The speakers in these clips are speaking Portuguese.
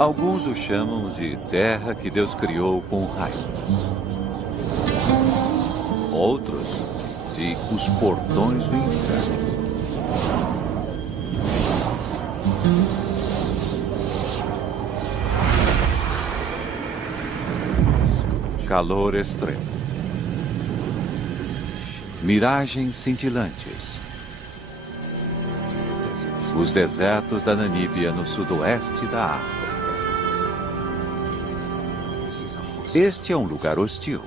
Alguns o chamam de terra que Deus criou com raio. Outros de os portões do inferno. Calor extremo. Miragens cintilantes. Os desertos da Namíbia no sudoeste da África. Este é um lugar hostil.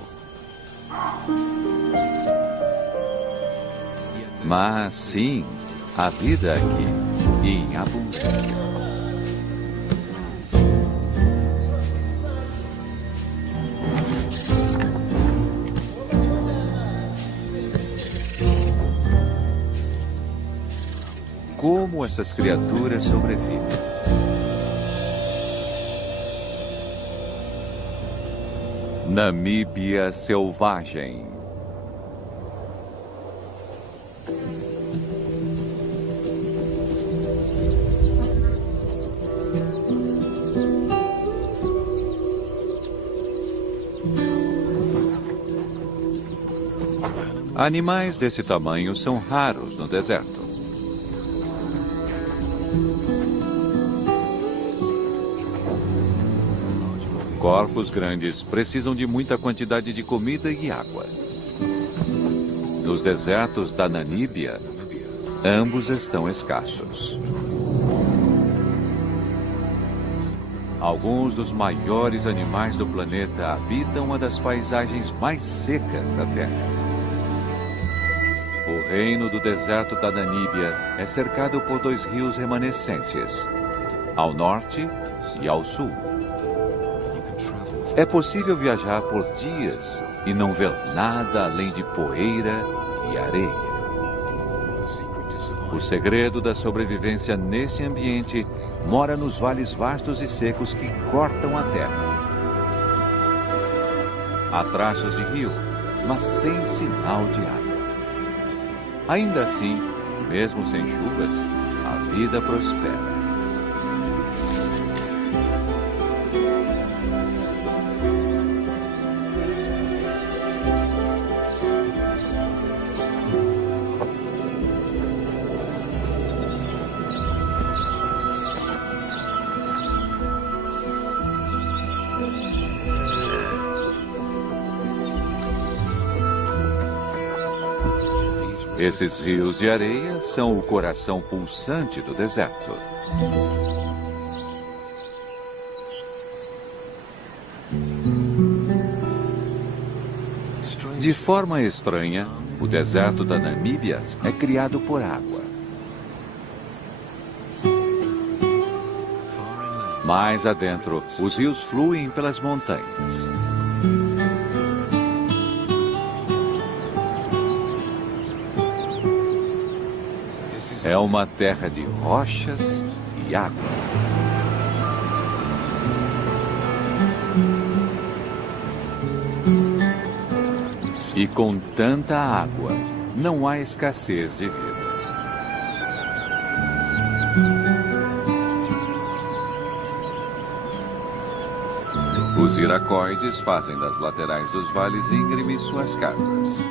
Mas sim, a vida aqui em abundância. Como essas criaturas sobrevivem? Namíbia selvagem. Animais desse tamanho são raros no deserto. Corpos grandes precisam de muita quantidade de comida e água. Nos desertos da Namíbia, ambos estão escassos. Alguns dos maiores animais do planeta habitam uma das paisagens mais secas da Terra. O reino do deserto da Namíbia é cercado por 2 rios remanescentes, ao norte e ao sul. É possível viajar por dias e não ver nada além de poeira e areia. O segredo da sobrevivência nesse ambiente mora nos vales vastos e secos que cortam a terra. Há traços de rio, mas sem sinal de água. Ainda assim, mesmo sem chuvas, a vida prospera. Esses rios de areia são o coração pulsante do deserto. De forma estranha, o deserto da Namíbia é criado por água. Mais adentro, os rios fluem pelas montanhas. É uma terra de rochas e água. E com tanta água, não há escassez de vida. Os iracoides fazem das laterais dos vales íngremes suas casas.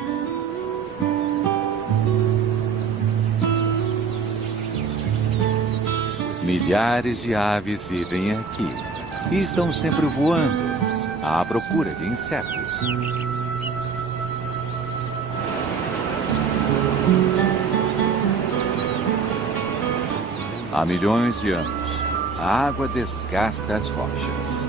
Milhares de aves vivem aqui e estão sempre voando à procura de insetos. Há milhões de anos, a água desgasta as rochas.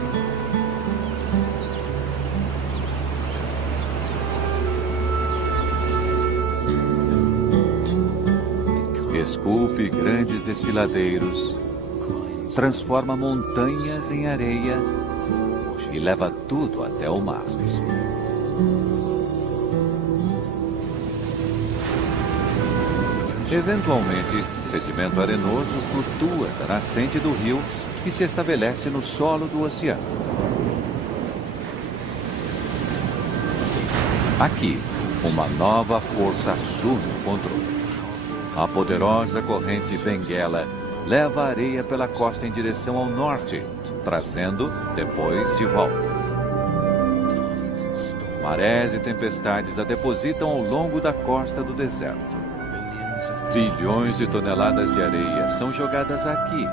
Esculpe grandes desfiladeiros, transforma montanhas em areia e leva tudo até o mar. Eventualmente, sedimento arenoso flutua da nascente do rio e se estabelece no solo do oceano. Aqui, uma nova força assume o controle. A poderosa corrente Benguela leva a areia pela costa em direção ao norte, trazendo depois de volta. Marés e tempestades a depositam ao longo da costa do deserto. Bilhões de toneladas de areia são jogadas aqui,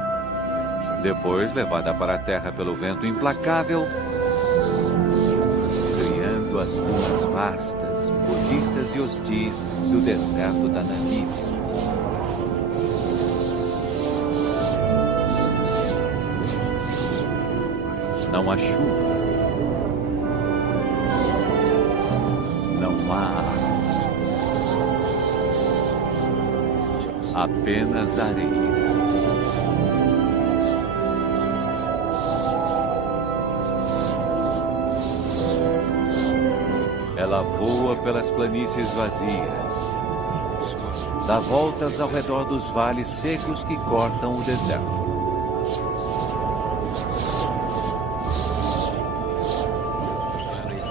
depois levada para a terra pelo vento implacável, criando as dunas vastas, bonitas e hostis do deserto da Namíbia. Não há chuva. Não há água. Apenas areia. Ela voa pelas planícies vazias, dá voltas ao redor dos vales secos que cortam o deserto.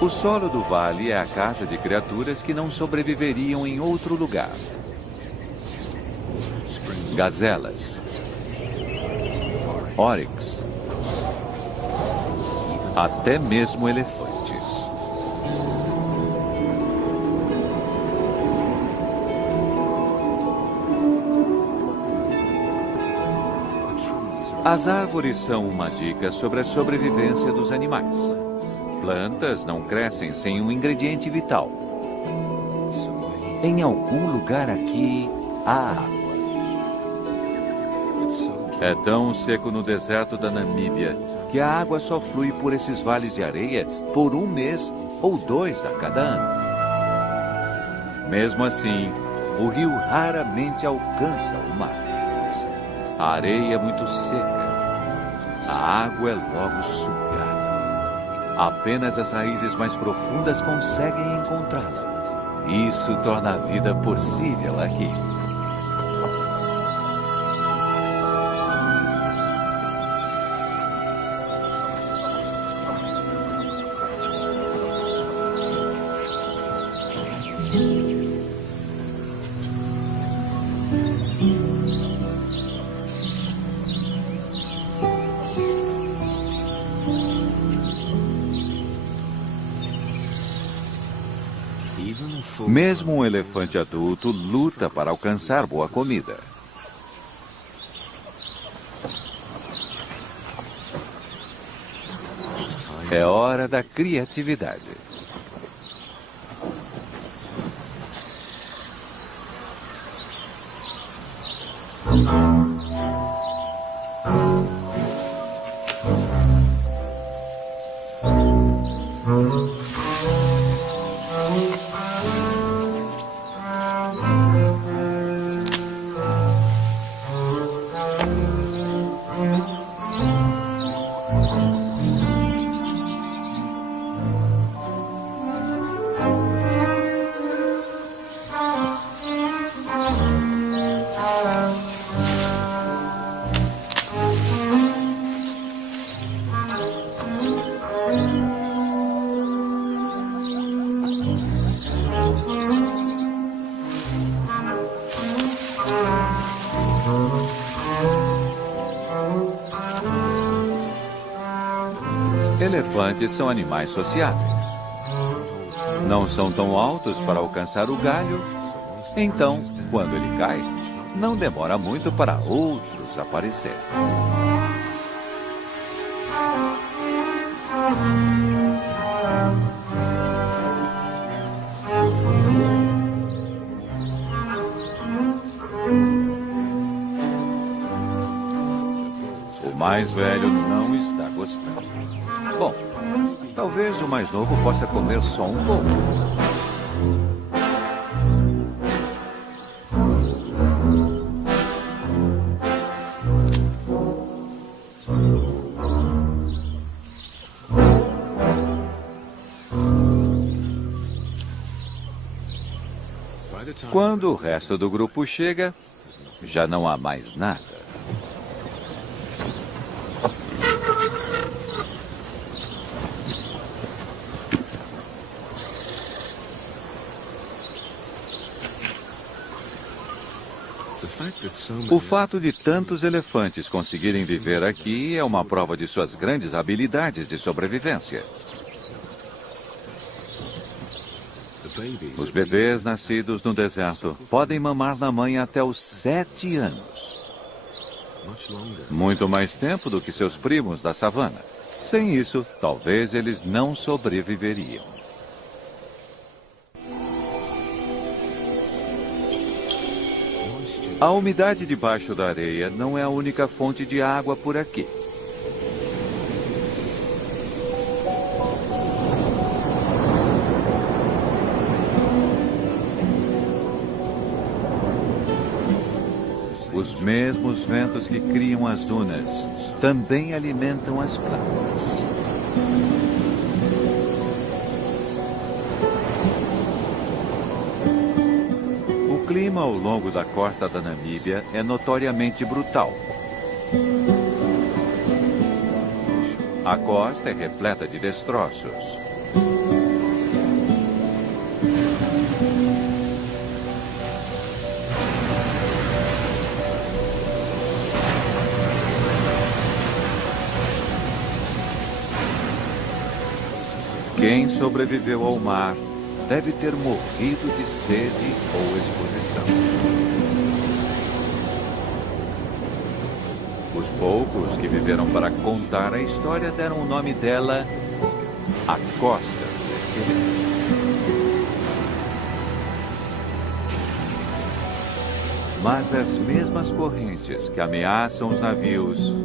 O solo do vale é a casa de criaturas que não sobreviveriam em outro lugar. Gazelas, oryx, até mesmo elefantes. As árvores são uma dica sobre a sobrevivência dos animais. Plantas não crescem sem um ingrediente vital. Em algum lugar aqui há água. É tão seco no deserto da Namíbia que a água só flui por esses vales de areia por 1 mês ou 2 a cada ano. Mesmo assim, o rio raramente alcança o mar. A areia é muito seca. A água é logo sugada. Apenas as raízes mais profundas conseguem encontrá-la. Isso torna a vida possível aqui. Mesmo um elefante adulto luta para alcançar boa comida. É hora da criatividade. Elefantes são animais sociáveis. Não são tão altos para alcançar o galho, então, quando ele cai, não demora muito para outros aparecerem. O mais velho não está gostando. Bom, talvez o mais novo possa comer só um pouco. Quando o resto do grupo chega, já não há mais nada. O fato de tantos elefantes conseguirem viver aqui é uma prova de suas grandes habilidades de sobrevivência. Os bebês nascidos no deserto podem mamar na mãe até os 7 anos. Muito mais tempo do que seus primos da savana. Sem isso, talvez eles não sobreviveriam. A umidade debaixo da areia não é a única fonte de água por aqui. Os mesmos ventos que criam as dunas também alimentam as plantas. O clima ao longo da costa da Namíbia é notoriamente brutal. A costa é repleta de destroços. Quem sobreviveu ao mar deve ter morrido de sede ou exposição. Os poucos que viveram para contar a história deram o nome dela a Costa do Esqueleto. Mas as mesmas correntes que ameaçam os navios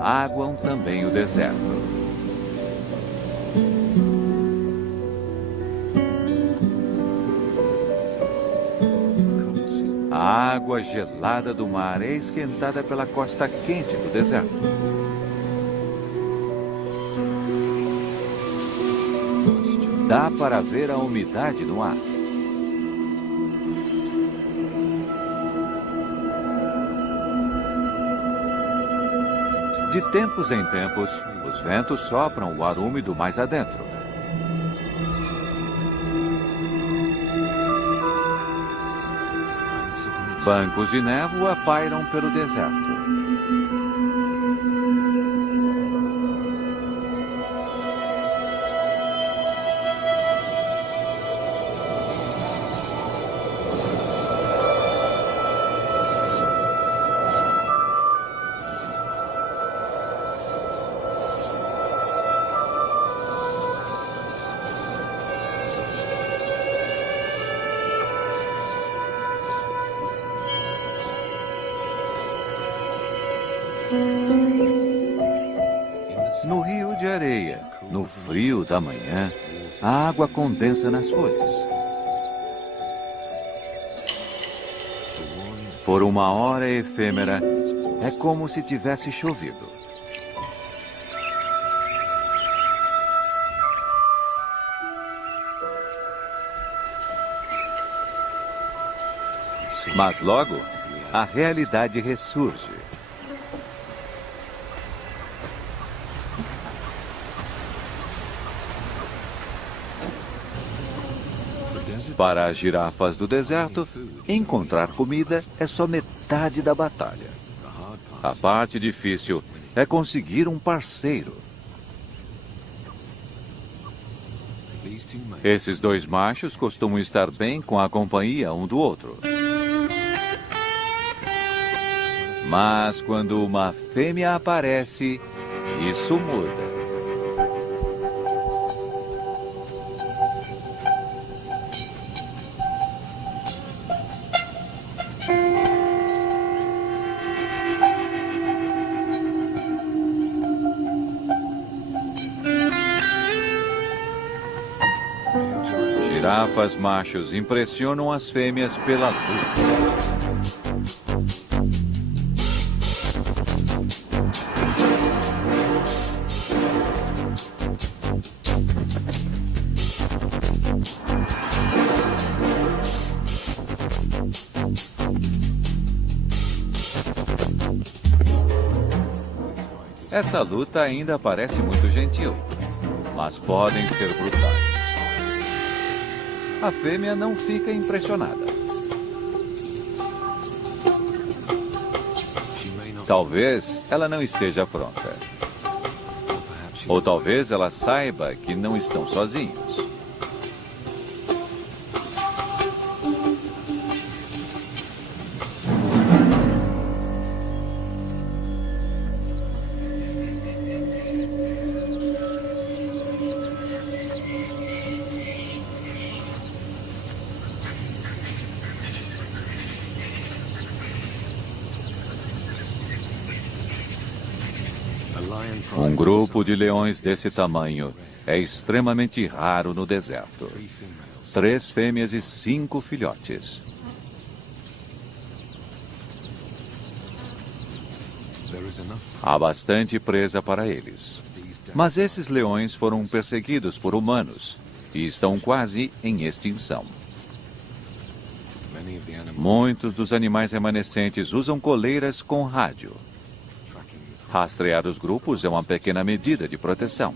aguam também o deserto. A água gelada do mar é esquentada pela costa quente do deserto. Dá para ver a umidade no ar. De tempos em tempos, os ventos sopram o ar úmido mais adentro. Bancos de névoa pairam pelo deserto. No rio de areia, no frio da manhã, a água condensa nas folhas. Por uma hora efêmera, é como se tivesse chovido. Mas logo, a realidade ressurge. Para as girafas do deserto, encontrar comida é só metade da batalha. A parte difícil é conseguir um parceiro. Esses dois machos costumam estar bem com a companhia um do outro. Mas quando uma fêmea aparece, isso muda. Girafas machos impressionam as fêmeas pela luta. Essa luta ainda parece muito gentil, mas podem ser brutais. A fêmea não fica impressionada. Talvez ela não esteja pronta. Ou talvez ela saiba que não estão sozinhos. Um grupo de leões desse tamanho é extremamente raro no deserto. 3 fêmeas e 5 filhotes. Há bastante presa para eles. Mas esses leões foram perseguidos por humanos e estão quase em extinção. Muitos dos animais remanescentes usam coleiras com rádio. Rastrear os grupos é uma pequena medida de proteção.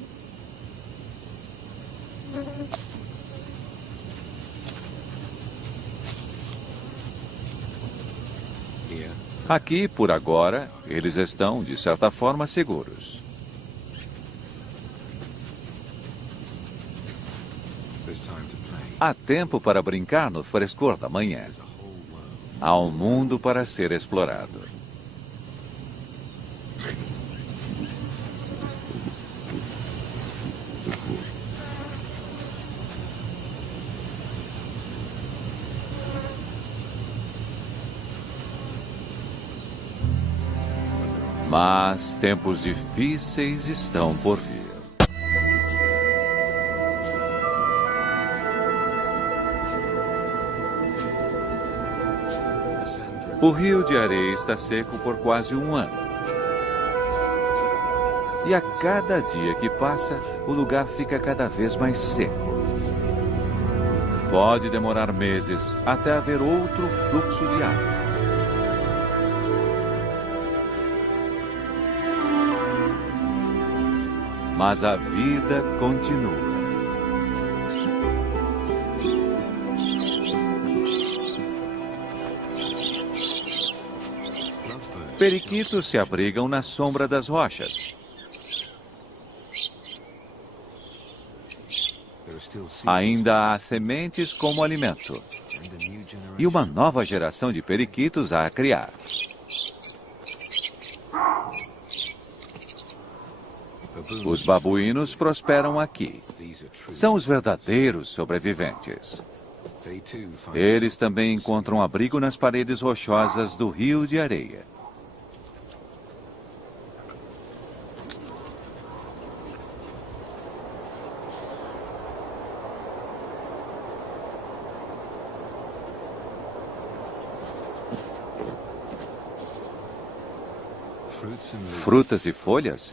Aqui, por agora, eles estão, de certa forma, seguros. Há tempo para brincar no frescor da manhã. Há um mundo para ser explorado. Mas tempos difíceis estão por vir. O rio de areia está seco por quase um ano. E a cada dia que passa, o lugar fica cada vez mais seco. Pode demorar meses até haver outro fluxo de água. Mas a vida continua. Periquitos se abrigam na sombra das rochas. Ainda há sementes como alimento. E uma nova geração de periquitos a criar. Os babuínos prosperam aqui. São os verdadeiros sobreviventes. Eles também encontram abrigo nas paredes rochosas do rio de areia. Frutas e folhas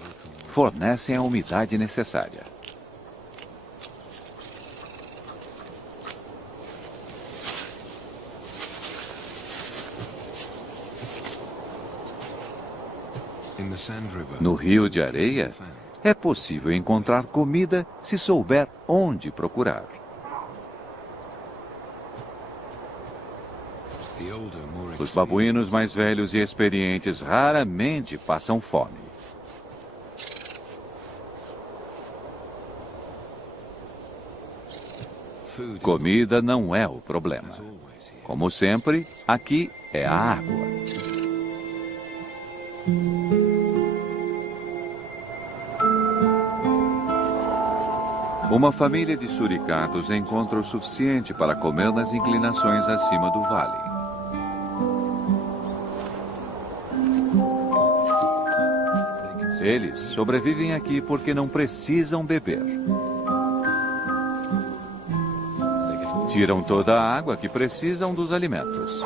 fornecem a umidade necessária. No rio de areia, é possível encontrar comida se souber onde procurar. Os babuínos mais velhos e experientes raramente passam fome. Comida não é o problema. Como sempre, aqui é a água. Uma família de suricatos encontra o suficiente para comer nas inclinações acima do vale. Eles sobrevivem aqui porque não precisam beber. Tiram toda a água que precisam dos alimentos.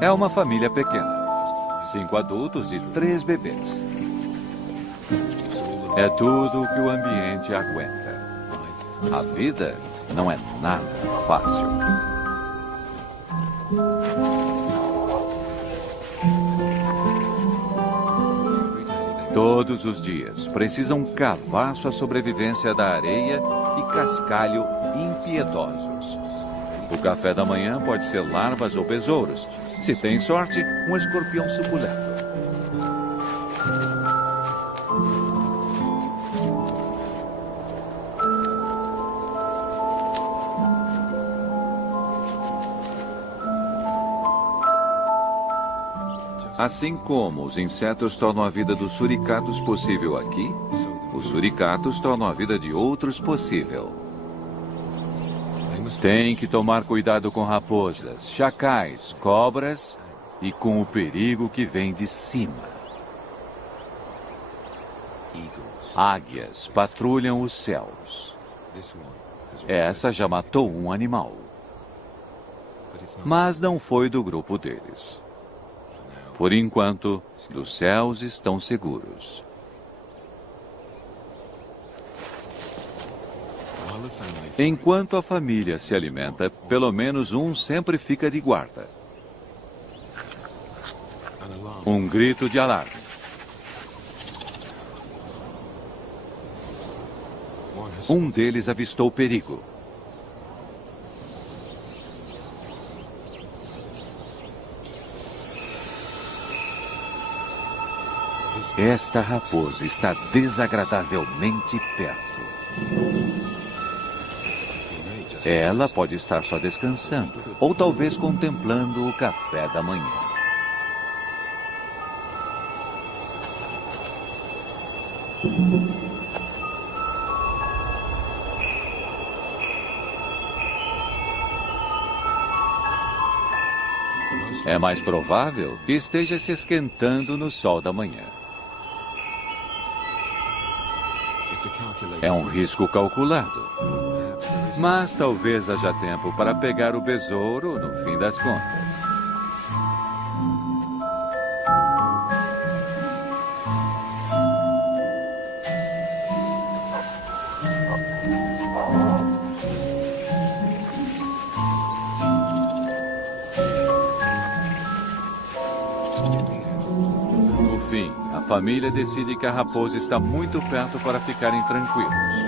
É uma família pequena. 5 adultos e 3 bebês. É tudo o que o ambiente aguenta. A vida não é nada fácil. Todos os dias precisam cavar sua sobrevivência da areia e cascalho impiedosos. O café da manhã pode ser larvas ou besouros. Se tem sorte, um escorpião suculento. Assim como os insetos tornam a vida dos suricatos possível aqui, os suricatos tornam a vida de outros possível. Tem que tomar cuidado com raposas, chacais, cobras e com o perigo que vem de cima. Águias patrulham os céus. Essa já matou um animal. Mas não foi do grupo deles. Por enquanto, os céus estão seguros. Enquanto a família se alimenta, pelo menos um sempre fica de guarda. Um grito de alarme. Um deles avistou perigo. Esta raposa está desagradavelmente perto. Ela pode estar só descansando, ou talvez contemplando o café da manhã. É mais provável que esteja se esquentando no sol da manhã. É um risco calculado. Mas talvez haja tempo para pegar o besouro no fim das contas. No fim, a família decide que a raposa está muito perto para ficarem tranquilos.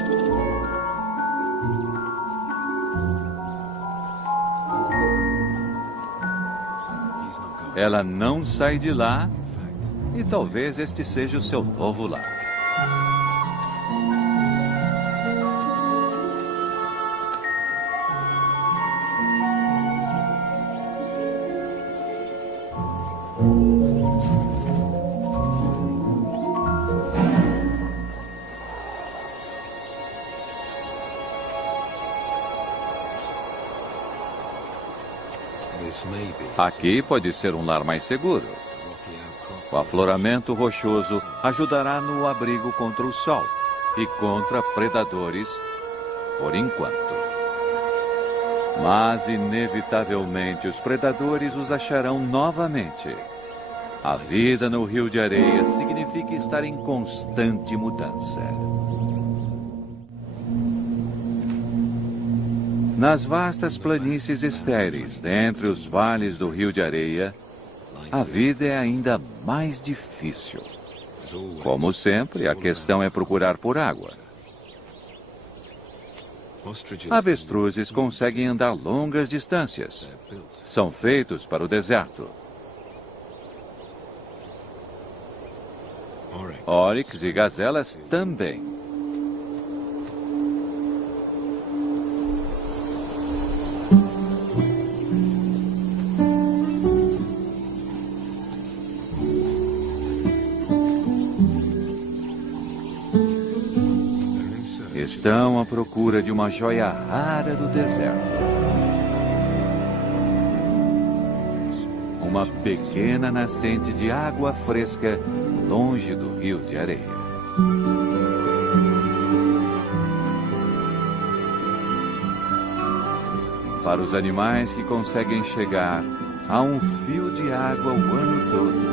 Ela não sai de lá e talvez este seja o seu novo lar. Aqui pode ser um lar mais seguro. O afloramento rochoso ajudará no abrigo contra o sol e contra predadores, por enquanto. Mas, inevitavelmente, os predadores os acharão novamente. A vida no Rio de Areia significa estar em constante mudança. Nas vastas planícies estéreis, dentre os vales do Rio de Areia, a vida é ainda mais difícil. Como sempre, a questão é procurar por água. Avestruzes conseguem andar longas distâncias. São feitos para o deserto. Oryx e gazelas também. Estão à procura de uma joia rara do deserto. Uma pequena nascente de água fresca longe do Rio de Areia. Para os animais que conseguem chegar, há um fio de água o ano todo.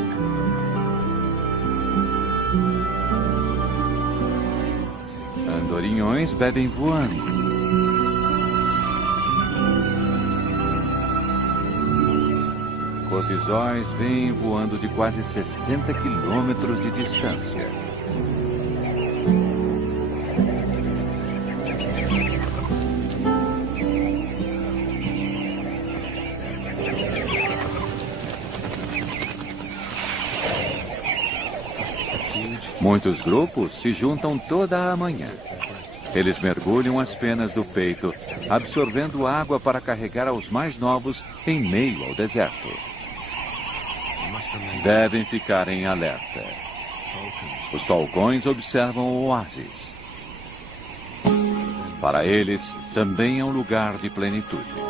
Andorinhões bebem voando. Cortisóis vêm voando de quase 60 quilômetros de distância. Muitos grupos se juntam toda a manhã. Eles mergulham as penas do peito, absorvendo água para carregar aos mais novos em meio ao deserto. Devem ficar em alerta. Os falcões observam o oásis. Para eles, também é um lugar de plenitude.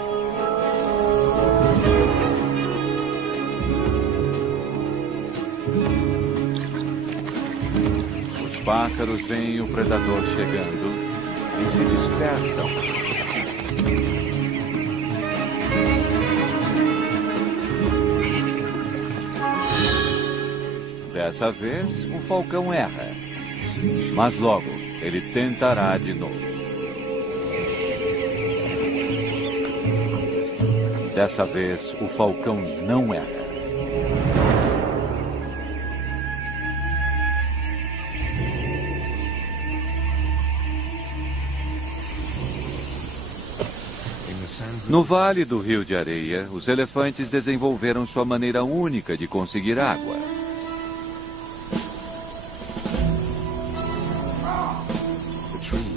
Os pássaros veem o predador chegando e se dispersam. Dessa vez, o falcão erra. Mas logo, ele tentará de novo. Dessa vez, o falcão não erra. No Vale do Rio de Areia, os elefantes desenvolveram sua maneira única de conseguir água.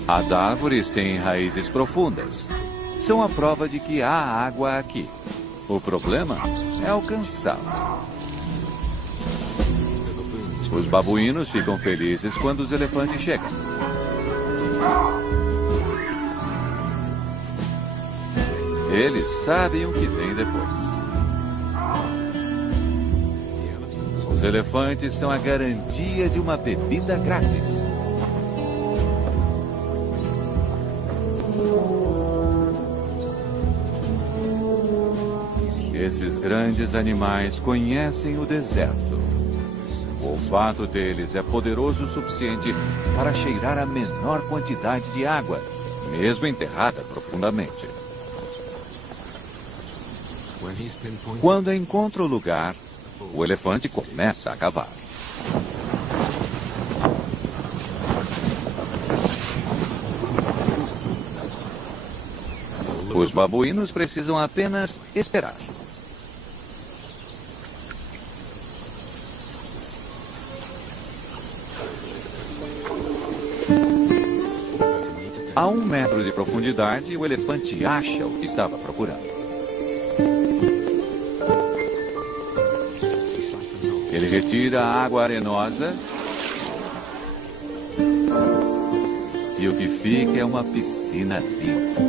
As árvores têm raízes profundas. São a prova de que há água aqui. O problema é alcançá-la. Os babuínos ficam felizes quando os elefantes chegam. Eles sabem o que vem depois. Os elefantes são a garantia de uma bebida grátis. Esses grandes animais conhecem o deserto. O olfato deles é poderoso o suficiente para cheirar a menor quantidade de água, mesmo enterrada profundamente. Quando encontra o lugar, o elefante começa a cavar. Os babuínos precisam apenas esperar. A 1 metro de profundidade, o elefante acha o que estava procurando. Ele retira a água arenosa e o que fica é uma piscina limpa.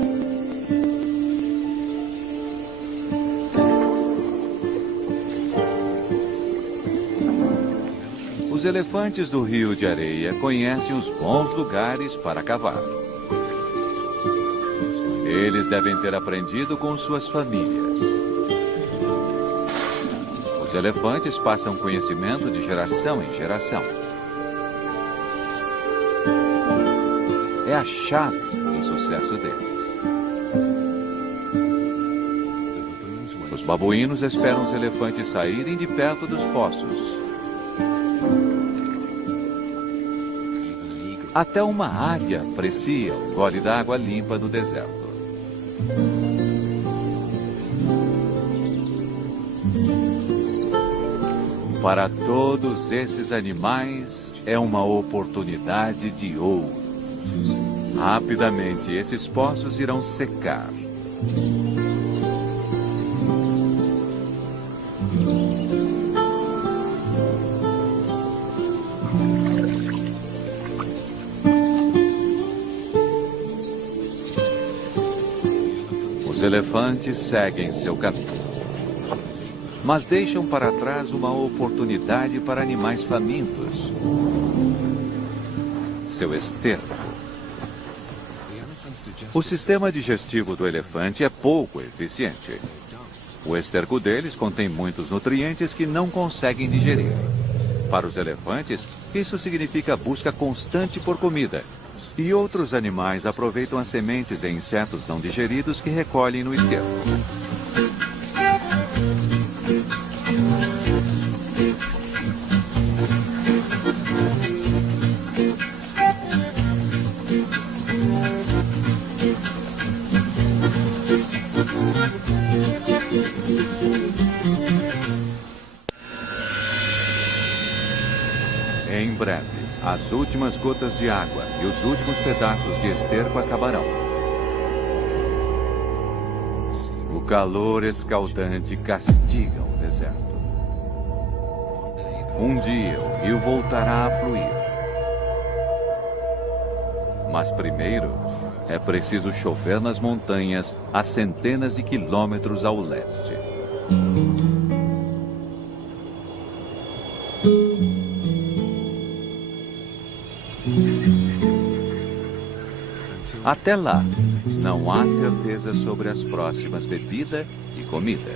Os elefantes do Rio de Areia conhecem os bons lugares para cavar. Eles devem ter aprendido com suas famílias. Os elefantes passam conhecimento de geração em geração. É a chave do sucesso deles. Os babuínos esperam os elefantes saírem de perto dos poços. Até uma águia aprecia o gole d'água limpa no deserto. Para todos esses animais, é uma oportunidade de ouro. Rapidamente, esses poços irão secar. Os elefantes seguem seu caminho. Mas deixam para trás uma oportunidade para animais famintos. Seu esterco. O sistema digestivo do elefante é pouco eficiente. O esterco deles contém muitos nutrientes que não conseguem digerir. Para os elefantes, isso significa busca constante por comida. E outros animais aproveitam as sementes e insetos não digeridos que recolhem no esterco. Em breve. As últimas gotas de água e os últimos pedaços de esterco acabarão. O calor escaldante castiga o deserto. Um dia o rio voltará a fluir. Mas primeiro é preciso chover nas montanhas a centenas de quilômetros ao leste. Até lá, não há certeza sobre as próximas bebida e comida.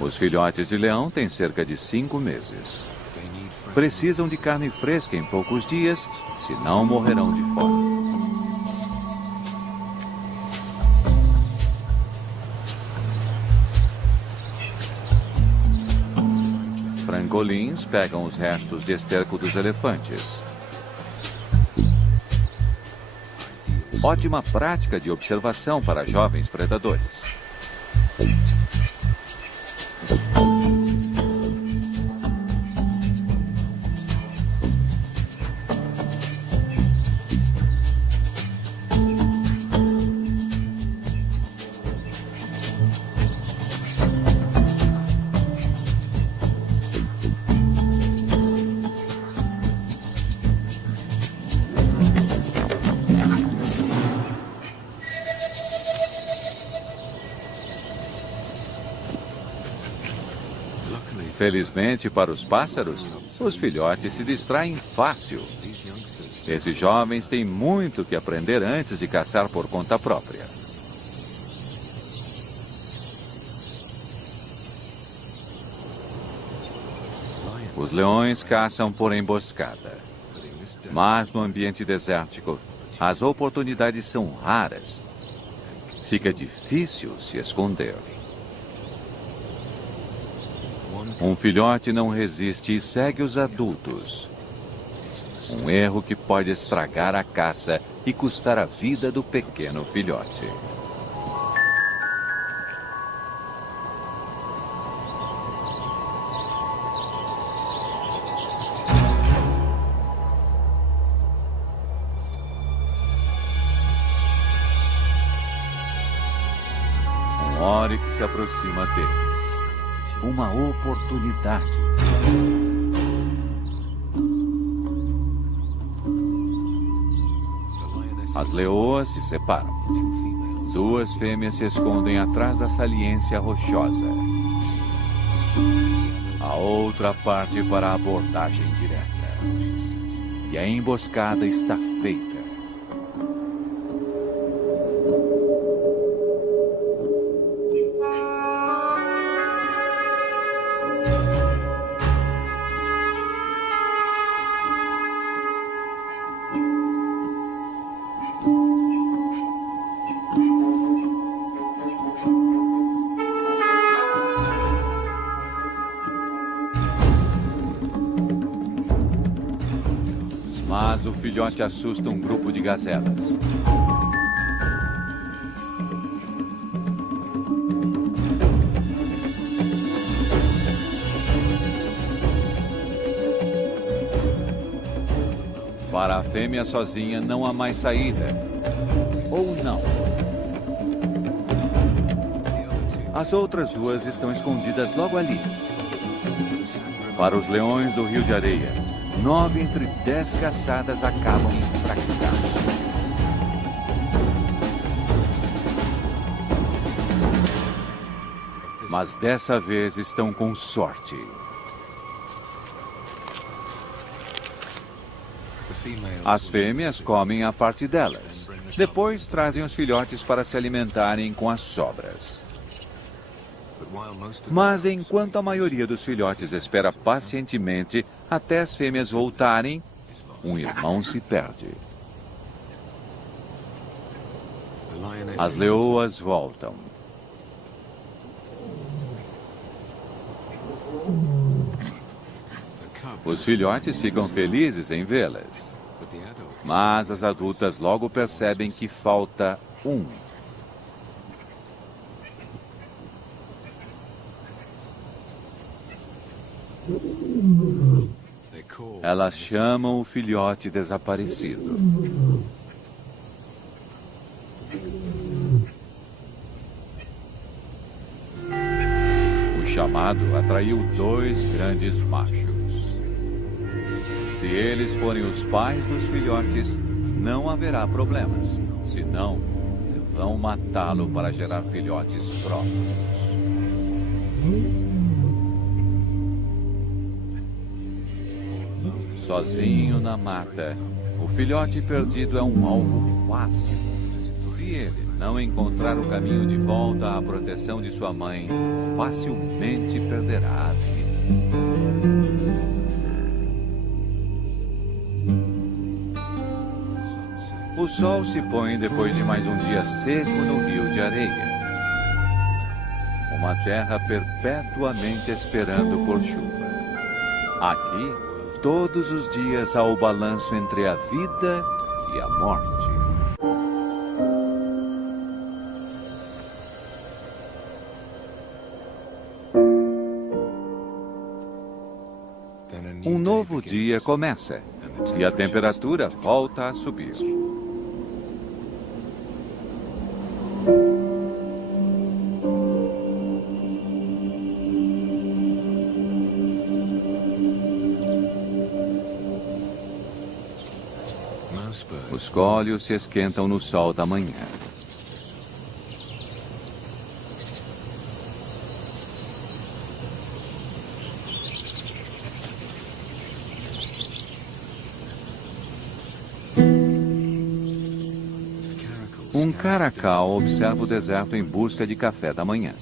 Os filhotes de leão têm cerca de 5 meses. Precisam de carne fresca em poucos dias, senão morrerão de fome. Frangolins pegam os restos de esterco dos elefantes. Ótima prática de observação para jovens predadores. Felizmente para os pássaros, os filhotes se distraem fácil. Esses jovens têm muito que aprender antes de caçar por conta própria. Os leões caçam por emboscada. Mas no ambiente desértico, as oportunidades são raras. Fica difícil se esconder. Um filhote não resiste e segue os adultos. Um erro que pode estragar a caça e custar a vida do pequeno filhote. Um oryx se aproxima deles. Uma oportunidade. As leoas se separam. 2 fêmeas se escondem atrás da saliência rochosa. A outra parte para a abordagem direta. E a emboscada está feita. Mas o filhote assusta um grupo de gazelas. Para a fêmea sozinha não há mais saída. Ou não. As outras 2 estão escondidas logo ali. Para os leões do Rio de Areia, 9 entre 10 caçadas acabam em fracasso. Mas dessa vez estão com sorte. As fêmeas comem a parte delas. Depois trazem os filhotes para se alimentarem com as sobras. Mas enquanto a maioria dos filhotes espera pacientemente até as fêmeas voltarem, um irmão se perde. As leoas voltam. Os filhotes ficam felizes em vê-las. Mas as adultas logo percebem que falta um. Elas chamam o filhote desaparecido. O chamado atraiu 2 grandes machos. Se eles forem os pais dos filhotes, não haverá problemas. Senão, vão matá-lo para gerar filhotes próprios. Sozinho na mata, o filhote perdido é um alvo fácil. Se ele não encontrar o caminho de volta à proteção de sua mãe, facilmente perderá a vida. O sol se põe depois de mais um dia seco no rio de areia. Uma terra perpetuamente esperando por chuva. Aqui, todos os dias há o balanço entre a vida e a morte. Um novo dia começa e a temperatura volta a subir. Os cólios se esquentam no sol da manhã. Um caracal observa o deserto em busca de café da manhã.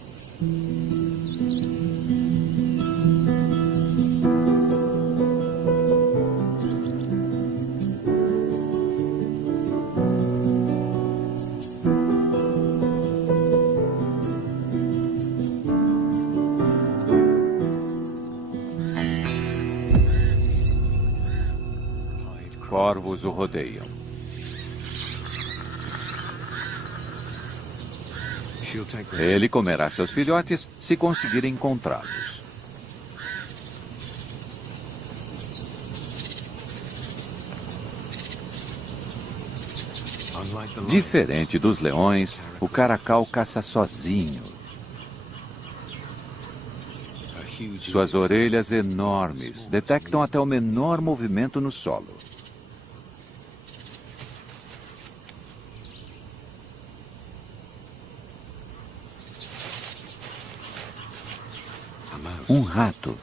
Corvos o rodeiam. Ele comerá seus filhotes se conseguir encontrá-los. Diferente dos leões, o caracal caça sozinho. Suas orelhas enormes detectam até o menor movimento no solo. Um rato.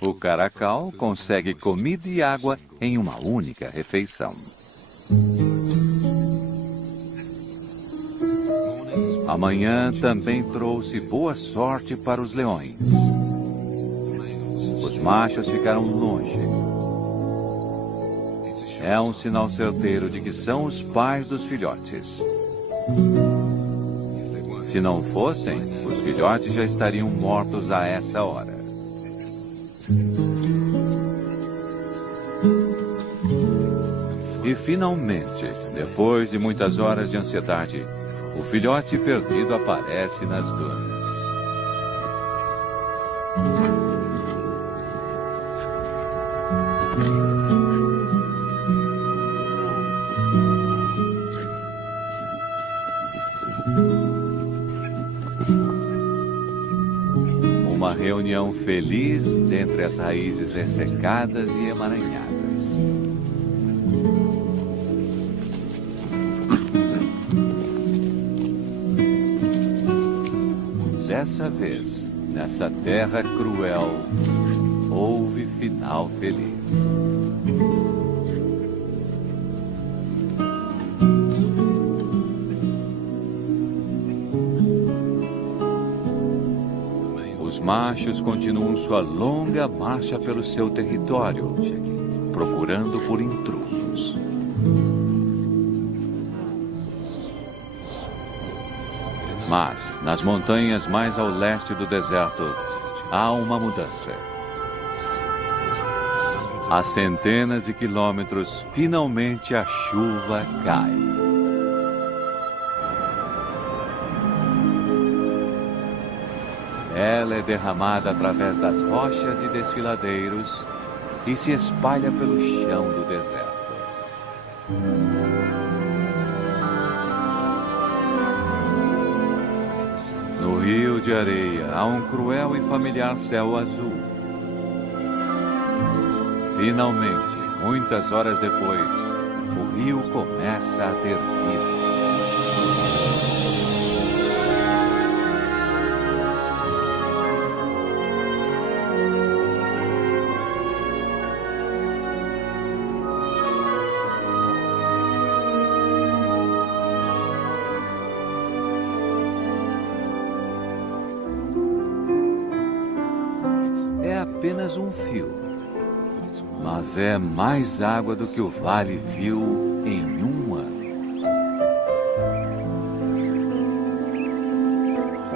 O caracal consegue comida e água em uma única refeição. Amanhã também trouxe boa sorte para os leões. Os machos ficaram longe. É um sinal certeiro de que são os pais dos filhotes. Se não fossem, os filhotes já estariam mortos a essa hora. E finalmente, depois de muitas horas de ansiedade, o filhote perdido aparece nas dunas. Uma reunião feliz dentre as raízes ressecadas e emaranhadas. Dessa vez, Nessa terra cruel, houve final feliz. Os machos continuam sua longa marcha pelo seu território, procurando por intrusos. Mas, nas montanhas mais ao leste do deserto, há uma mudança. A centenas de quilômetros, finalmente a chuva cai. Ela é derramada através das rochas e desfiladeiros e se espalha pelo chão do deserto. No rio de areia há um cruel e familiar céu azul. Finalmente, muitas horas depois, o rio começa a ter vida. É apenas um fio, mas é mais água do que o vale viu em um ano.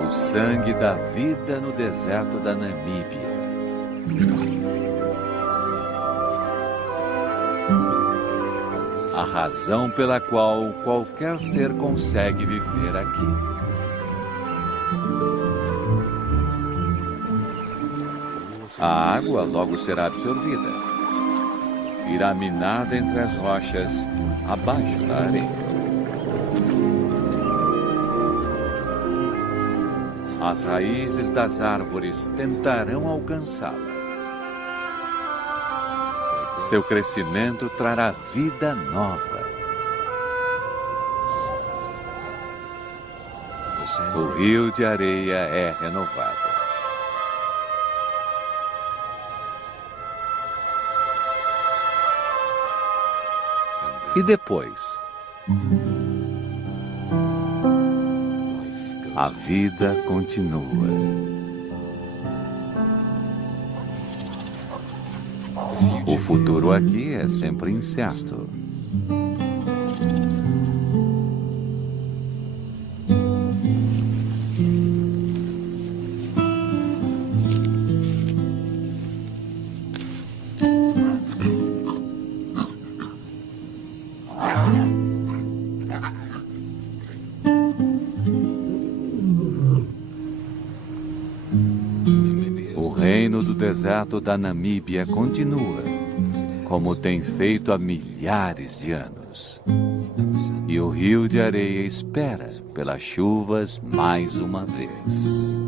O sangue da vida no deserto da Namíbia. A razão pela qual qualquer ser consegue viver aqui. A água logo será absorvida. Irá minada entre as rochas, abaixo da areia. As raízes das árvores tentarão alcançá-la. Seu crescimento trará vida nova. O rio de areia é renovado. E depois? A vida continua. O futuro aqui é sempre incerto. O reino do deserto da Namíbia continua, como tem feito há milhares de anos. E o rio de areia espera pelas chuvas mais uma vez.